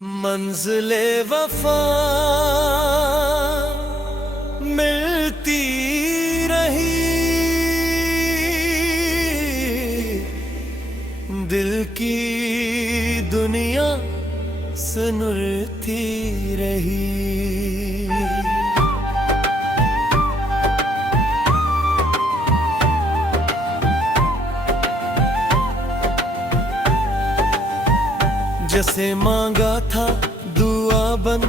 मंजिले वफा मिलती रही, दिल की दुनिया सुनती रही। जैसे मांगा था दुआ बन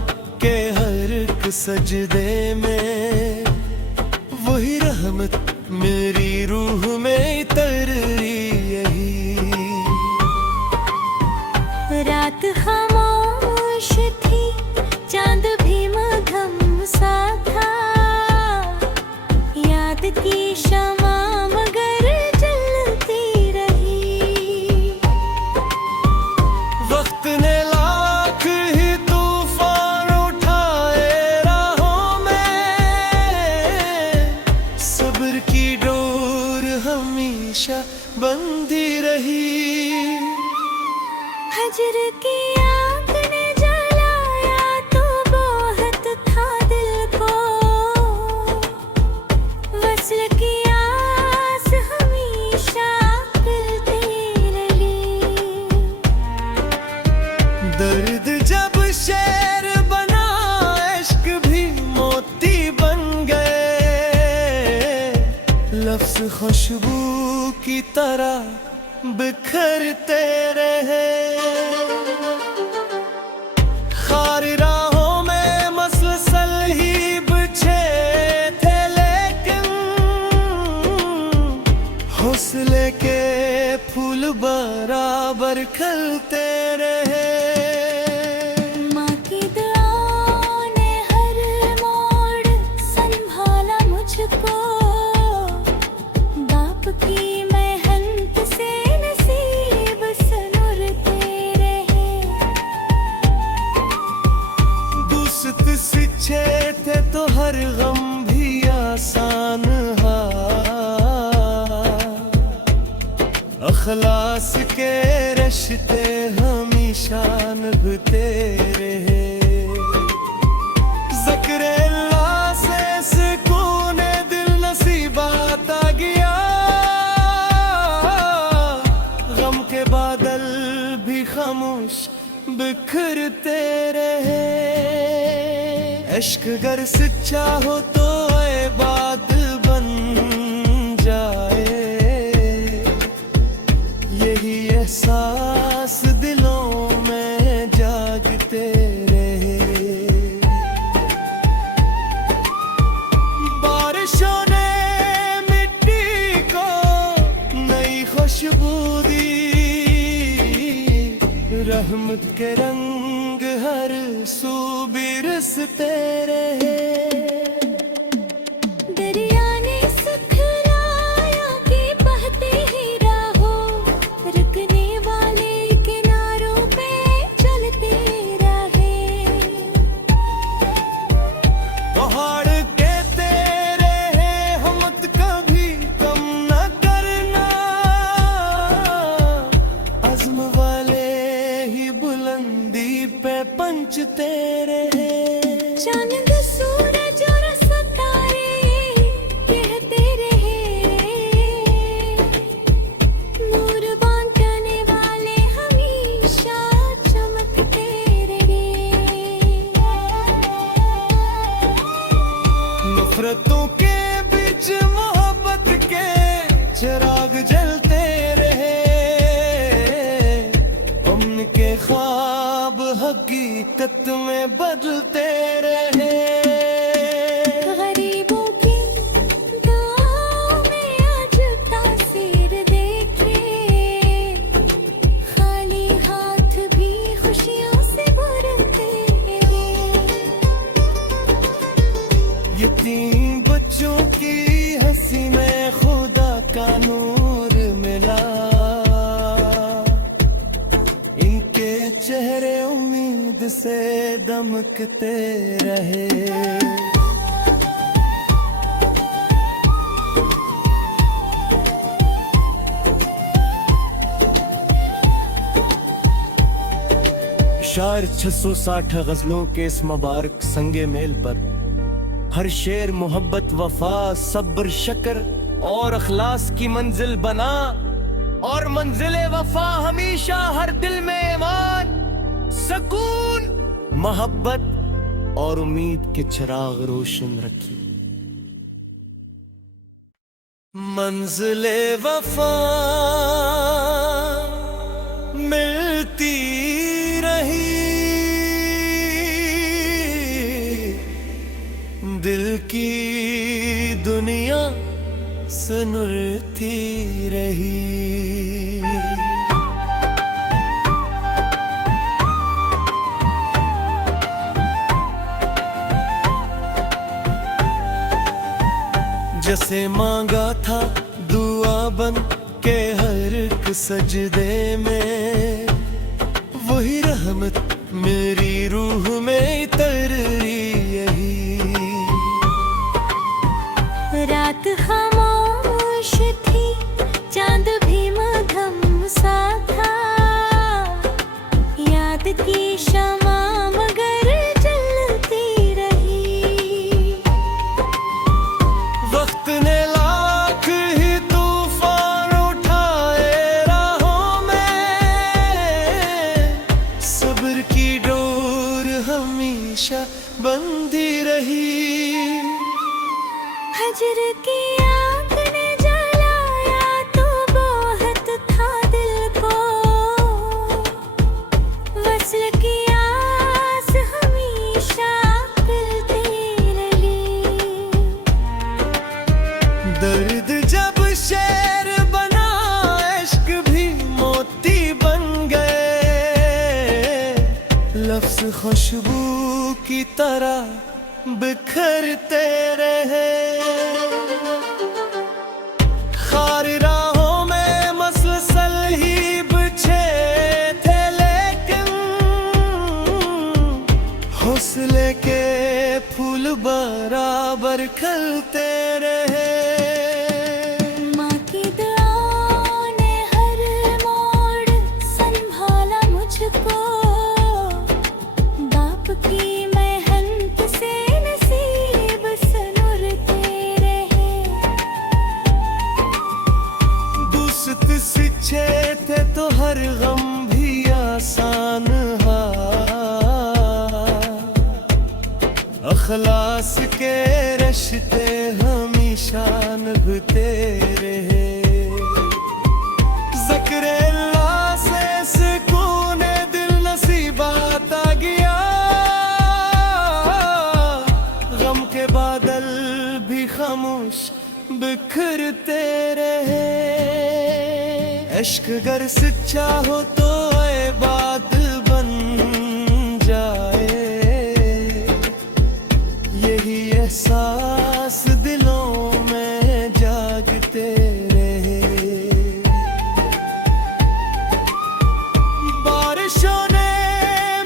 के हर एक सजदे में, वही रहमत मेरी रूह में उतर यही। रात खामोश थी, चांद भी मध्यम सा था, याद की शमा मगर जलती रही। वक्त ने लाख ही तूफान उठाए राहों में, सब्र की डोर हमेशा बंधी रही। हजर की आग ने जलाया तो बहुत था दिल को, वस्ल की आस हमेशा दिलती रही। दर्द जब शेर बना, इश्क भी मोती बन गए, लफ्ज़ खुशबू की तरह बिखरते रहे। खारी राहों में मसलसल ही बिछे थे, लेकिन हौसले के फूल बराबर खिलते रहे। माँ की दुआओं ने हर मोड़ संभाला मुझको, बाप की मेहनत से नसीब संवरते रहे। दोस्त सींचे थे तो हर गम भी आसान हा, अखलास के रिश्ते हमेशा निभते रहे। ज़िक्र अल्लाह से सुकून दिल नसीबात आ गया, गम के बादल भी खामोश बिखरते रहे। इश्क गर सच्चा हो तो इबाद बन जाए, यही एहसास दिलों में जागते रहे। बारिशों ने मिट्टी को नई खुशबू दी, रहमत के रंग हर सू बिरसते रहे। दरिया ने सिखलाया कि बहते ही राहों, रुकने वाले किनारों पे चलते रहे। पहाड़ कहते रहे हिम्मत कभी कम न करना, अज़्म वाले ही बुलंदी पे पंचते रहे। चांद सूरज और सितारे कहते रहे, नूर बांटने वाले हमेशा चमकते रहे। नफरतों के बीच मोहब्बत के चिराग जलते रहे, उनके ख्वाब हकीकत में बदलते रहे। गरीबों की दुआओं में आज तासीर देखे, खाली हाथ भी खुशियों से भरते हैं। यतीम बच्चों की हंसी में खुदा का नूर मिला, इनके चेहरे उम्मीद से दमकते रहे। शायर 660 गजलों के इस मुबारक संगे मेल पर हर शेर मोहब्बत वफा सब्र शक्र और अखलास की मंजिल बना, और मंजिले वफा हमेशा हर दिल में ईमान सुकून मोहब्बत और उम्मीद के चिराग रोशन रखी। मंजिले वफा मिलती रही, दिल की दुनिया सुनती रही। जैसे मांगा था दुआ बन के हर एक सजदे में, वही रहमत मेरी रूह में उतर यही। रात खामोश थी, चांद भी मध्यम सा था, याद की शमा मगर जलती रही। वक्त ने लाख ही तूफान उठाए राहों में, सब्र की डोर हमेशा बंधी रही। हजर की आग ने जलाया तो बहुत था दिल को, वस्ल की आस हमेशा पिलती रही। दर्द जब शेर बना, इश्क भी मोती बन गए, लफ्ज़ खुशबू की तरह बिखरते रहे। खार राहों में मसलसल ही बिछे थे, लेकिन हौसले के फूल बराबर खिलते रहे। माँ की दुआओं ने हर मोड़ संभाला मुझको, बाप की मेहनत से नसीब सनुरते रहे। दोस्त सिंचे थे तो हर गम भी आसान हा, अखलास के रिश्ते हमेशा निभते रहे। ज़िक्र अल्लाह से सुकून दिल नसीबात आ गया, गम के बादल भी खामोश बिखरते रहे। इश्क अगर सच्चा हो तो इबाद बन जाए, यही एहसास दिलों में जागते रहे। बारिशों ने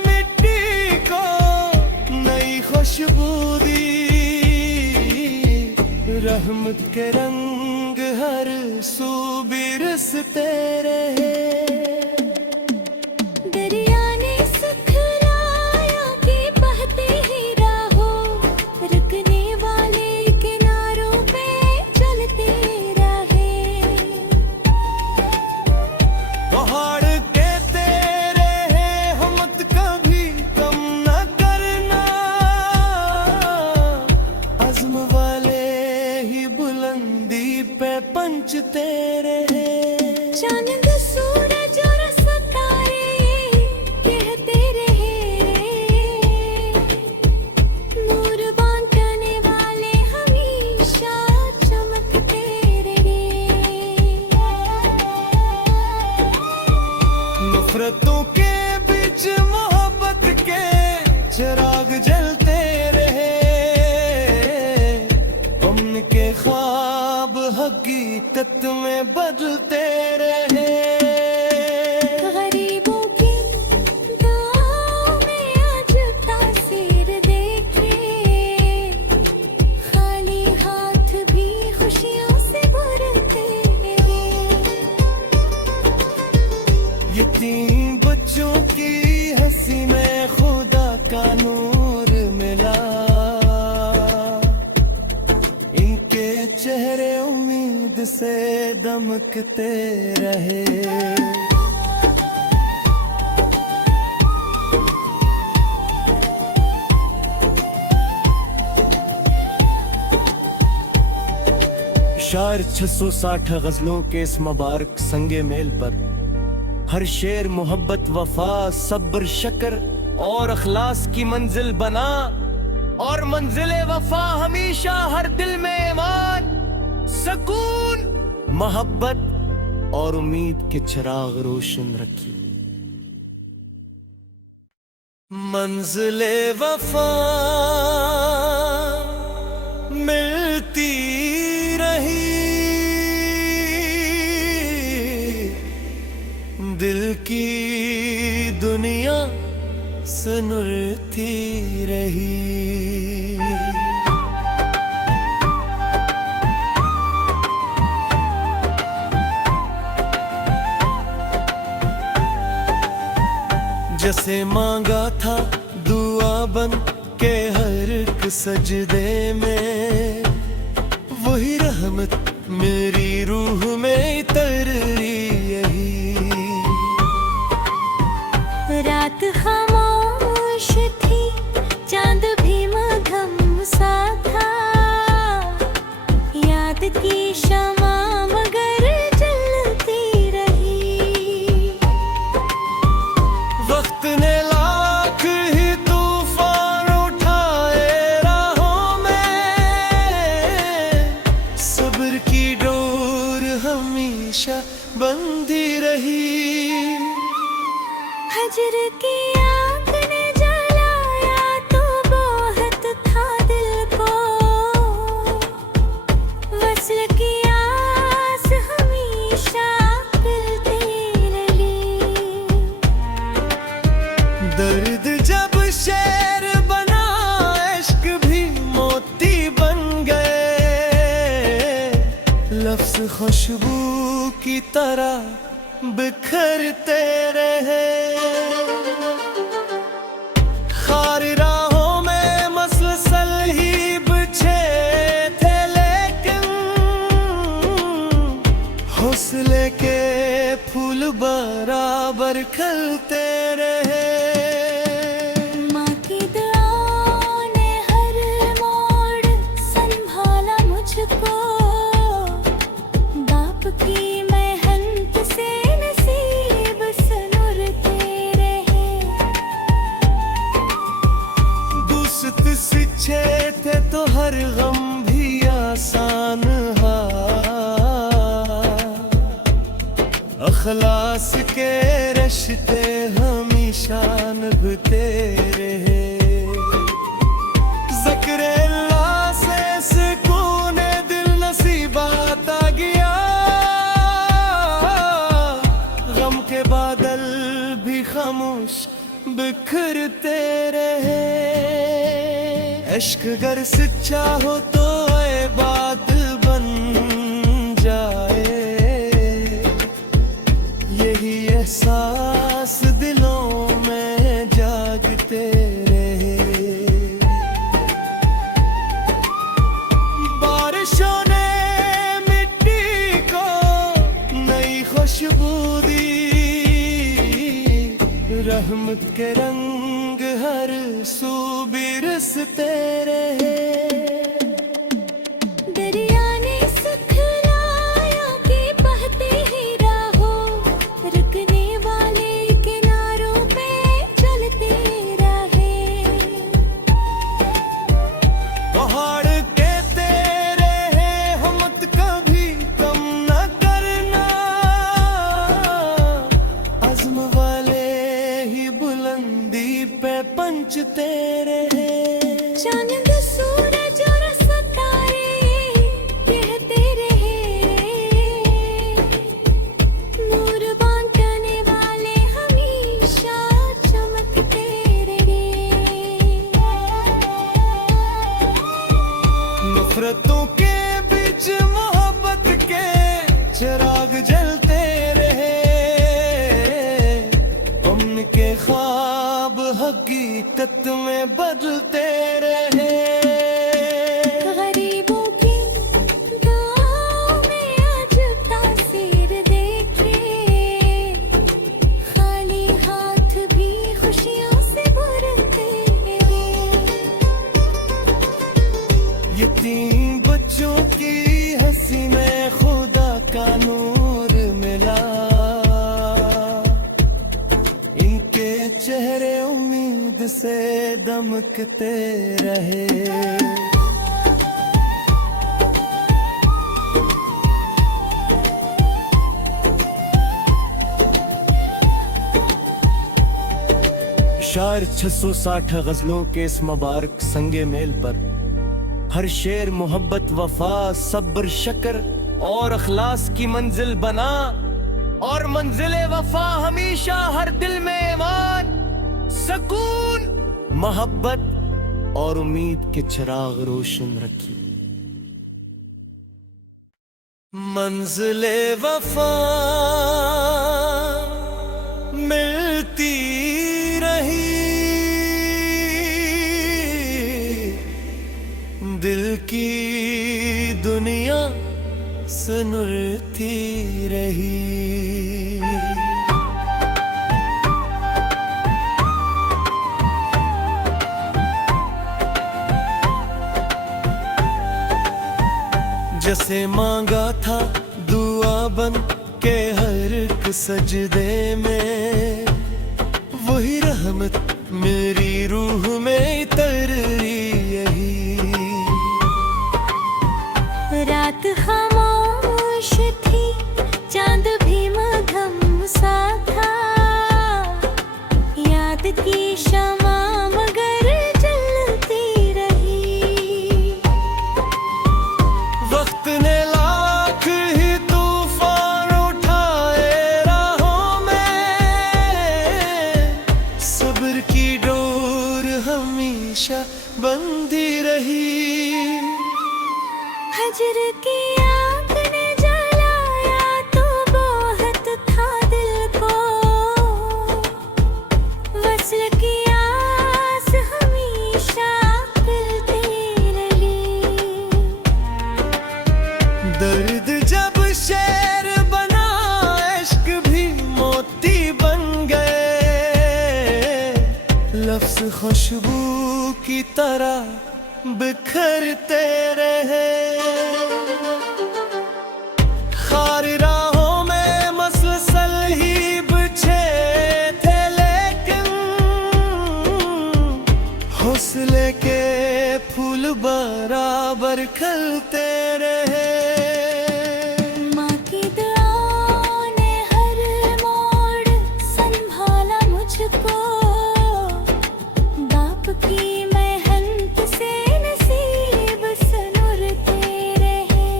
मिट्टी को नई खुशबू दी, रहमत के रंग हर सू बिरसते रहे। दरिया ने सिखलाया कि बहते ही राहों, रुकने वाले किनारों पे चलते रहे। पहाड़ कहते रहे हिम्मत कभी कम न करना, अज़्म वाले ही बुलंदी पे पंचते रहे। चांद सूरज और सितारे कहते रहे, नूर बांटने वाले हमेशा चमकते रहे। नफरतों के बीच मोहब्बत के चिराग जलते रहे, उनके ख्वाब हकीकत में बदलते रहे। गरीबों की दुआओं में आज तासीर देखे, खाली हाथ भी खुशियों से भरते रहे। यतीम बच्चों की हंसी में से दमकते रहे। शायर 660 गजलों के इस मुबारक संगे मेल पर हर शेर मोहब्बत वफा सब्र शक्र और अखलास की मंजिल बना, और मंजिले वफा हमेशा हर दिल में ईमान, सुकून, मोहब्बत और उम्मीद के चिराग रोशन रखी। मंजिले वफा मिलती रही, दिल की दुनिया सुनती रही। जैसे मांगा था दुआ बन के हर एक सजदे में, वही रहमत मेरी रूह में उतर यही। रात खामोश थी, चांद भी मध्यम सा था, याद की शमा मगर जलती रही। वक्त ने लाख ही तूफान उठाए राहों में, सब्र की डोर हमेशा बंधी रही। हजर की आग ने जलाया तो बहुत था दिल को, वस्ल की आस हमेशा पिलती रही। दर्द जब शेर बना, इश्क भी मोती बन गए, लफ्ज खुशबू की तरह बिखरते रहे। खारी राहों में मसलसल ही बिछे थे, लेकिन हौसले के फूल बराबर खिलते रहे। माँ की दुआओं ने हर मोड़ संभाला मुझको, बाप की मेहनत से नसीब सनुरते रहे। दुस्त सिचे थे तो हर गम भी आसान हा, अखलास के रिश्ते हमेशा निभते रहे। ज़िक्र अल्लाह से सुकून दिल नसीबात आ गया, गम के बादल भी खामोश बिखरते रहे। इश्क अगर सच्चा हो तो इबादत बन जाए, यही एहसास दिलों में जागते रहे। बारिशों ने मिट्टी को नई खुशबू दी, रहमत के रंग हर सू बिरसते रहे। दरिया ने सिखलाया कि बहते ही राहों, रुकने वाले किनारों पे चलते रहे। पहाड़ कहते रहे हिम्मत कभी कम न करना, अज़्म वाले ही बुलंदी पे पंचते रहे। चांद सूरज और सितारे कहते रहे, नूर बांटने वाले हमेशा चमकते रहे। नफरतों के बीच मोहब्बत के चिराग जलते रहे, उनके ख्वाब हकीकत में बदलते रहे। गरीबों की दुआओं में उम्मीद से दमकते रहे। शायर 660 गजलों के इस मुबारक संगे मेल पर हर शेर मोहब्बत वफा सब्र शक्र और अखलास की मंजिल बना, और मंजिले वफा हमेशा हर दिल में ईमान, सुकून, मोहब्बत और उम्मीद के चिराग रोशन रखी। मंजिले वफा मिलती रही, दिल की दुनिया सुनती रही। जैसे मांगा था दुआ बन के हर एक सजदे में, वही रहमत मेरी रूह में तर यही। रात खामोश थी, चांद भी मध्यम सा था, याद की शमा मगर जलती रही। वक्त ने लाख ही तूफान उठाए राहों में, सब्र की डोर हमेशा बंधी रही। हजर की आग ने जलाया तो बहुत था दिल को, वस्ल की आस हमेशा मिलती रही। दर्द जब शेर बना, इश्क भी मोती बन गए, लफ्ज खुशबू की तरह बिखरते रहे। खार राहों में मसलसल ही बिछे थे, लेकिन हौसले के फूल बराबर खिलते रहे। माँ की दुआओं ने हर मोड़ संभाला मुझको, बाप की मेहनत से नसीब सनुरते रहे।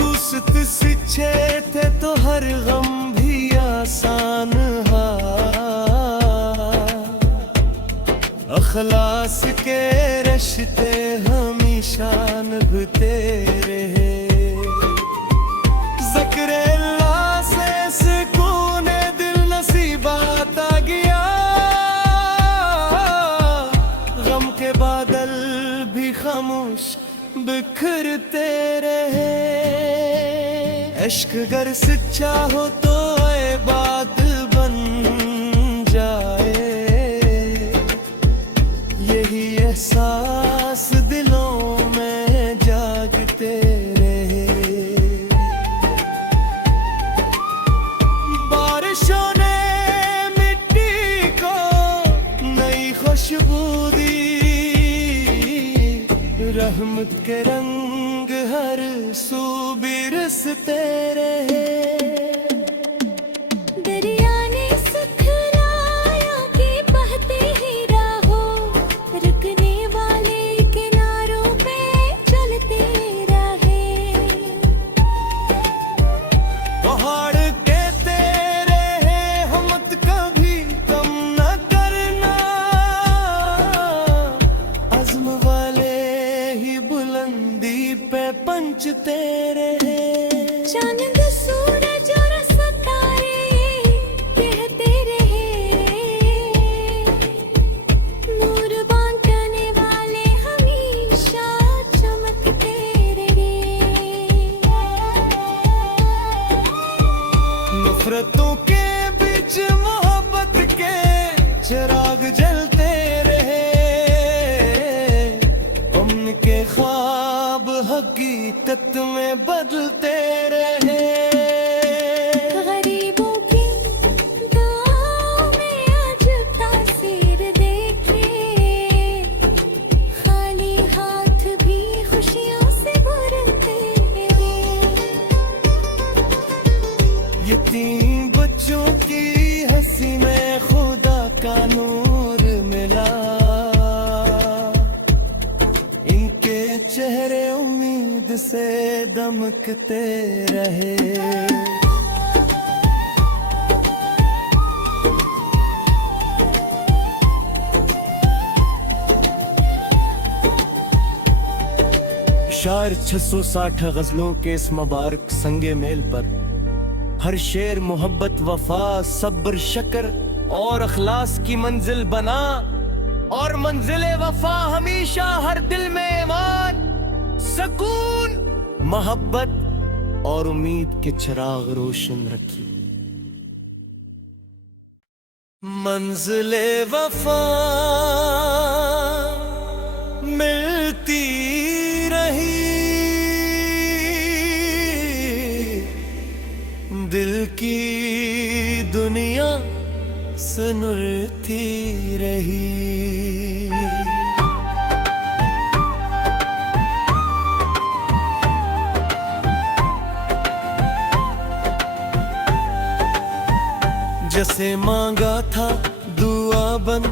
दुस्त सिंचे थे तो हर गम भी आसान हा, अखलास के रिश्ते हमेशा निभते रहे। ज़िक्र अल्लाह से सुकून दिल नसीबात आ गया, गम के बादल भी खामोश बिखरते रहे। इश्क गर सच्चा हो तो इबादत बन जाए, यही एहसास दिलों में जागते रहे। बारिशों ने मिट्टी को नई खुशबू दी, रहमत के रंग हर सू बिरसते रहे। दरिया ने सुखलाया कि बहते ही राहों, रुकने वाले किनारों पे चलते रहे। पहाड़ कहते रहे हिम्मत कभी कम न करना, अज़्म वाले ही बुलंदी पे पंचते रहे। चांद सूरज और सितारे कहते रहे, नूर बांटने वाले हमेशा चमकते रहे। नफरतों के बीच मोहब्बत के चिराग जलते रहे, उनके ख्वाब हकीकत में बदलते रहे। गरीबों की दुआओं खुद से दमकते रहे। शायर 660 गजलों के इस मुबारक संगे मेल पर हर शेर मोहब्बत, वफा, सब्र, शक्र और अखलास की मंजिल बना, और मंजिले वफा हमेशा हर दिल में ईमान, सुकून, मोहब्बत और उम्मीद के चिराग रोशन रखी। मंजिले वफा मिलती रही, दिल की दुनिया सुनती रही। जैसे मांगा था दुआ बन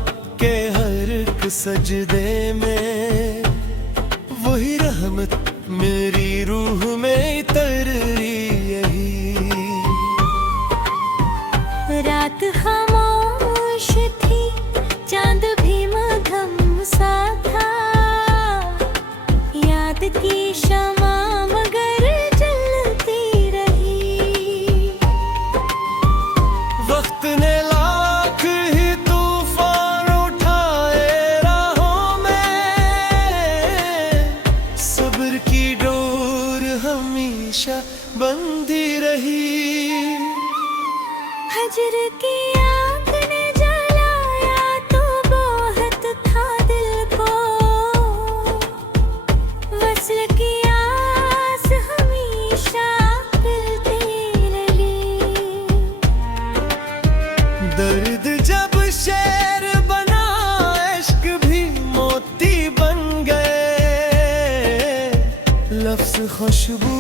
के हर एक सजदे में, वही रहमत मेरी रूह में तर यही। रात खामोश थी, चांद भी मध्यम सा था, याद की शमा मगर जलती रही। वक्त ने लाख ही तूफान उठाए राहों में, सब्र की डोर हमेशा बंधी रही। हजर की आग ने जलाया तो बहुत था दिल को, वस्ल की आस हमेशा दिलती रही। दर्द जब शेर बना, इश्क भी मोती बन गए, लफ्ज खुशबू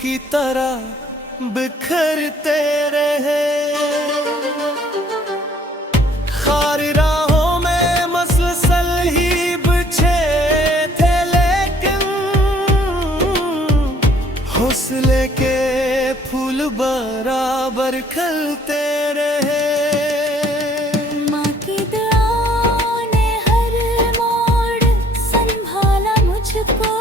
की तरह बिखरते रहे। खार राहों में मसलसल ही बिछे थे, लेकिन हौसले के फूल बराबर खिलते रहे। माँ की दुआओं ने हर मोड़ संभाला मुझको,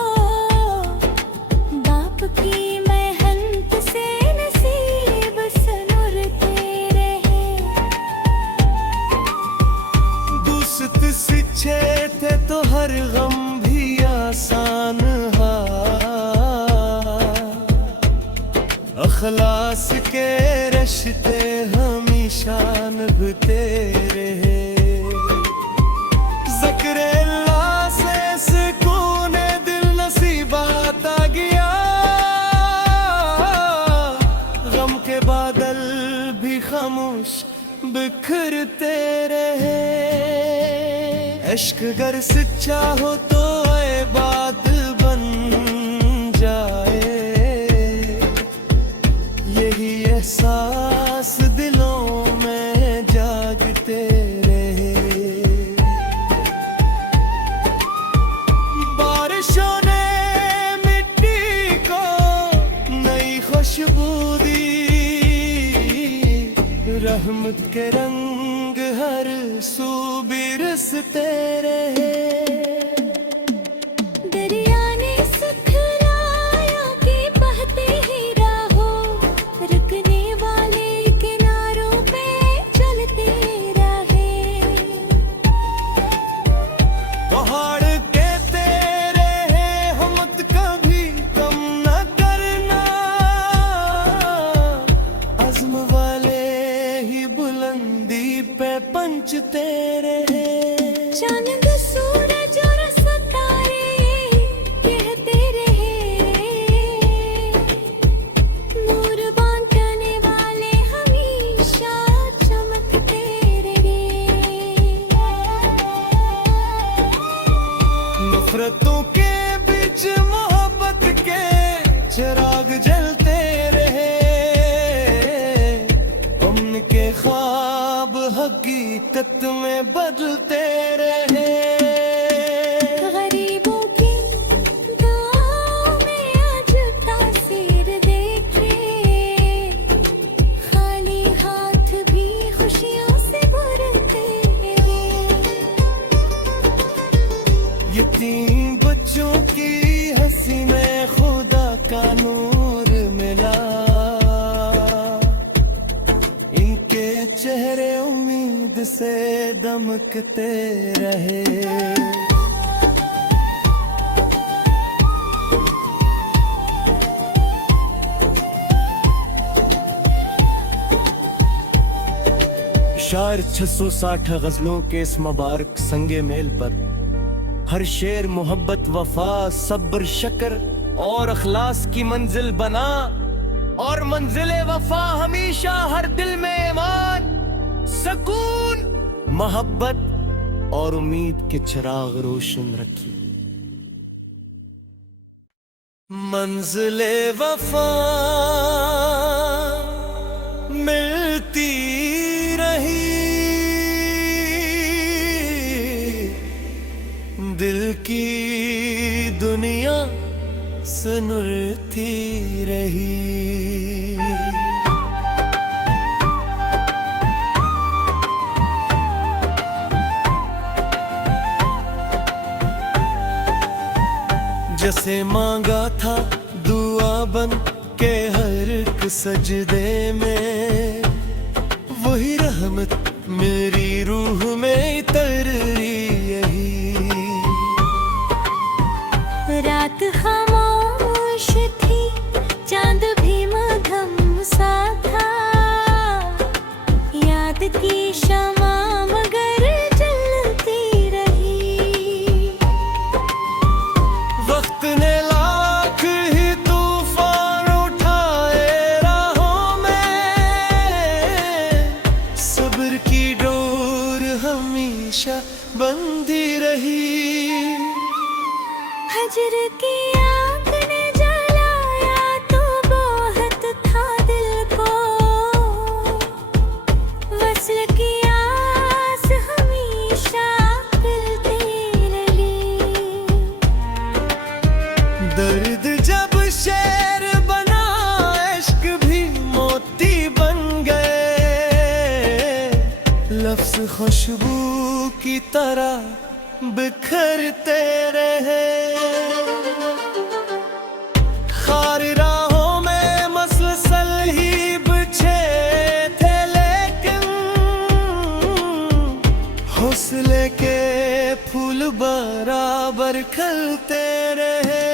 बाप की मेहनत से नसीब संवरते रहे। दोस्त सिंचे थे तो हर गम भी आसान हा, अखलास के रिश्ते हमेशा निभते रहे। ज़िक्र अल्लाह से सुकून दिल नसीबात आ गया, गम के बादल भी खामोश बिखरते रहे। इश्क गर सच्चा हो तो इबाद बन जाए, यही एहसास दिलों में जागते रहे। बारिशों ने मिट्टी को नई खुशबू दी, रहमत के रंग हर सू बिरसते रहे। दरिया ने सुखलाया कि बहते ही राहों, रुकने वाले किनारों पे चलते रहे। पहाड़ कहते रहे हिम्मत कभी कम न करना, अज़्म वाले ही बुलंदी पे पंचते रहे। चांद सूरज और सितारे कहते रहे, नूर बांटने वाले हमेशा चमकते रहे। नफरतों के बीच मोहब्बत के चिराग जलते रहे, उनके ख्वाब हकीकत में बदलते रहे। गरीबों की दुआओं में खुद से दमकते रहे। शायर 660 गजलों के इस मुबारक संगे मेल पर हर शेर मोहब्बत वफा सब्र शक्र और अखलास की मंजिल बना, और मंजिले वफा हमेशा हर दिल में ईमान, सुकून, मोहब्बत और उम्मीद के चिराग रोशन रखी। मंजिले वफा मिलती रही, दिल की दुनिया सुनती रही। जैसे मांगा था दुआ बन के हर एक सजदे में, वही रहमत मेरी रूह में उतर यही। रात खामोश थी, चांद भी मध्यम सा था, याद की शमा मगर जलती रही। वक्त ने लाख ही तूफान उठाए राहों में, सब्र की डोर हमेशा बंधी रही। हजर की आग ने जलाया तो बहुत था दिल को, वस्ल की आस हमेशा मिलती रही। दर्द जब शेर बना, इश्क भी मोती बन गए, लफ्ज खुशबू की तरह बिखरते रहे। खार राहों में मसलसल ही बिछे थे, लेकिन हौसले के फूल बराबर खिलते रहे।